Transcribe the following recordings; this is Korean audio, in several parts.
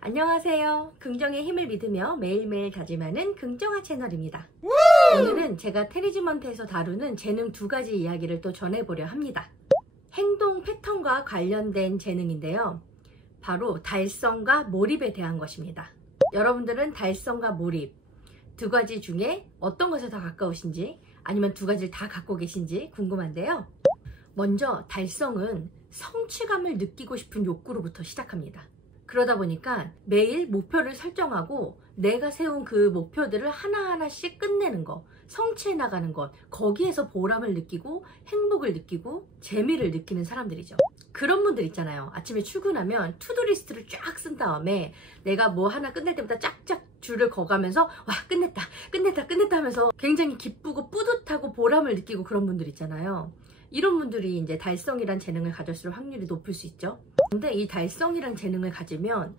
안녕하세요. 긍정의 힘을 믿으며 매일매일 다짐하는 긍정화 채널입니다. 오늘은 제가 테리지먼트에서 다루는 재능 2가지 이야기를 또 전해보려 합니다. 행동 패턴과 관련된 재능인데요. 바로 달성과 몰입에 대한 것입니다. 여러분들은 달성과 몰입 2가지 중에 어떤 것에 더 가까우신지, 아니면 2가지를 다 갖고 계신지 궁금한데요. 먼저 달성은 성취감을 느끼고 싶은 욕구로부터 시작합니다. 그러다 보니까 매일 목표를 설정하고 내가 세운 그 목표들을 하나하나씩 끝내는 것, 성취해 나가는 것, 거기에서 보람을 느끼고 행복을 느끼고 재미를 느끼는 사람들이죠. 그런 분들 있잖아요. 아침에 출근하면 투두리스트를 쫙 쓴 다음에 내가 뭐 하나 끝낼 때마다 쫙쫙 줄을 거가면서 와 끝냈다 끝냈다 끝냈다 하면서 굉장히 기쁘고 뿌듯하고 보람을 느끼고 그런 분들 있잖아요. 이런 분들이 이제 달성이란 재능을 가졌을 확률이 높을 수 있죠. 근데 이 달성이란 재능을 가지면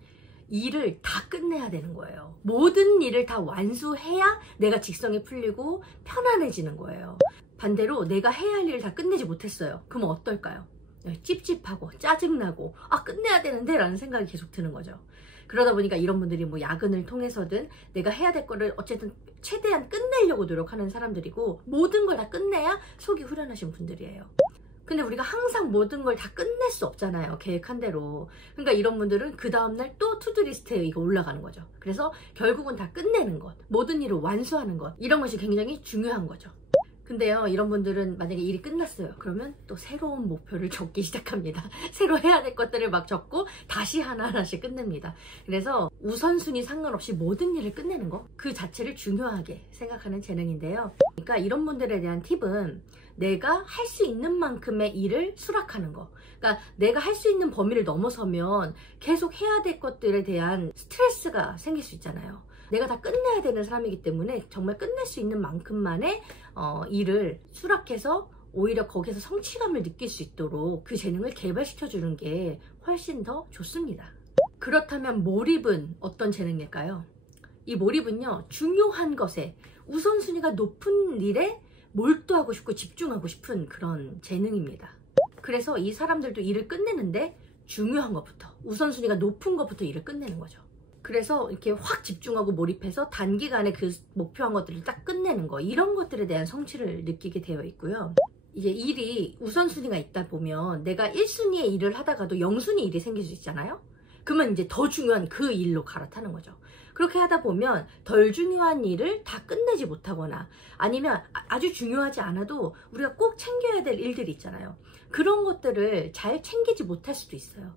일을 다 끝내야 되는 거예요. 모든 일을 다 완수해야 내가 직성이 풀리고 편안해지는 거예요. 반대로 내가 해야 할 일을 다 끝내지 못했어요. 그럼 어떨까요? 찝찝하고 짜증나고 끝내야 되는데 라는 생각이 계속 드는 거죠. 그러다 보니까 이런 분들이 뭐 야근을 통해서든 내가 해야 될 거를 어쨌든 최대한 끝내려고 노력하는 사람들이고, 모든 걸 다 끝내야 속이 후련하신 분들이에요. 근데 우리가 항상 모든 걸 다 끝낼 수 없잖아요. 계획한 대로. 그러니까 이런 분들은 그 다음날 또 투두리스트에 이거 올라가는 거죠. 그래서 결국은 다 끝내는 것, 모든 일을 완수하는 것, 이런 것이 굉장히 중요한 거죠. 근데요, 이런 분들은 만약에 일이 끝났어요. 그러면 또 새로운 목표를 적기 시작합니다. 새로 해야 될 것들을 막 적고 다시 하나하나씩 끝냅니다. 그래서 우선순위 상관없이 모든 일을 끝내는 것, 그 자체를 중요하게 생각하는 재능인데요. 그러니까 이런 분들에 대한 팁은 내가 할 수 있는 만큼의 일을 수락하는 거. 그러니까 내가 할 수 있는 범위를 넘어서면 계속 해야 될 것들에 대한 스트레스가 생길 수 있잖아요. 내가 다 끝내야 되는 사람이기 때문에 정말 끝낼 수 있는 만큼만의 일을 수락해서 오히려 거기서 성취감을 느낄 수 있도록 그 재능을 개발시켜 주는 게 훨씬 더 좋습니다. 그렇다면 몰입은 어떤 재능일까요? 이 몰입은요, 중요한 것에, 우선순위가 높은 일에 몰두하고 싶고 집중하고 싶은 그런 재능입니다. 그래서 이 사람들도 일을 끝내는데 중요한 것부터, 우선순위가 높은 것부터 일을 끝내는 거죠. 그래서 이렇게 확 집중하고 몰입해서 단기간에 그 목표한 것들을 딱 끝내는 거, 이런 것들에 대한 성취를 느끼게 되어 있고요. 이게 일이 우선순위가 있다 보면 내가 1순위의 일을 하다가도 0순위 일이 생길 수 있잖아요. 그러면 이제 더 중요한 그 일로 갈아타는 거죠. 그렇게 하다 보면 덜 중요한 일을 다 끝내지 못하거나, 아니면 아주 중요하지 않아도 우리가 꼭 챙겨야 될 일들이 있잖아요. 그런 것들을 잘 챙기지 못할 수도 있어요.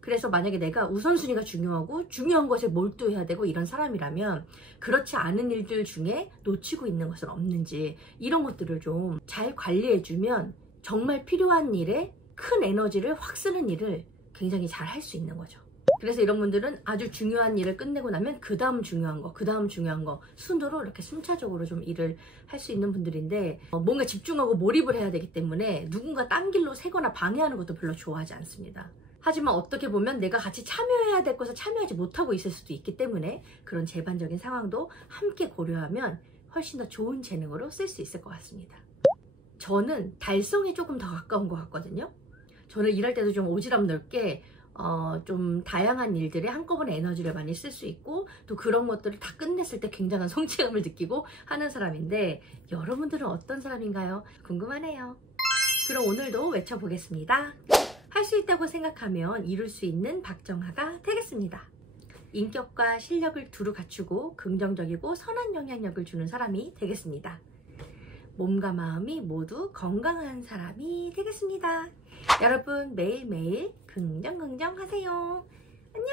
그래서 만약에 내가 우선순위가 중요하고 중요한 것에 몰두해야 되고 이런 사람이라면 그렇지 않은 일들 중에 놓치고 있는 것은 없는지, 이런 것들을 좀 잘 관리해주면 정말 필요한 일에 큰 에너지를 확 쓰는 일을 굉장히 잘 할 수 있는 거죠. 그래서 이런 분들은 아주 중요한 일을 끝내고 나면 그 다음 중요한 거, 그 다음 중요한 거 순으로 이렇게 순차적으로 좀 일을 할 수 있는 분들인데, 뭔가 집중하고 몰입을 해야 되기 때문에 누군가 딴 길로 새거나 방해하는 것도 별로 좋아하지 않습니다. 하지만 어떻게 보면 내가 같이 참여해야 될 것을 참여하지 못하고 있을 수도 있기 때문에 그런 제반적인 상황도 함께 고려하면 훨씬 더 좋은 재능으로 쓸 수 있을 것 같습니다. 저는 달성에 조금 더 가까운 것 같거든요. 저는 일할 때도 좀 오지랖 넓게 좀 다양한 일들에 한꺼번에 에너지를 많이 쓸 수 있고, 또 그런 것들을 다 끝냈을 때 굉장한 성취감을 느끼고 하는 사람인데, 여러분들은 어떤 사람인가요? 궁금하네요. 그럼 오늘도 외쳐보겠습니다. 할 수 있다고 생각하면 이룰 수 있는 박정하가 되겠습니다. 인격과 실력을 두루 갖추고 긍정적이고 선한 영향력을 주는 사람이 되겠습니다. 몸과 마음이 모두 건강한 사람이 되겠습니다. 여러분 매일매일 긍정하세요. 안녕.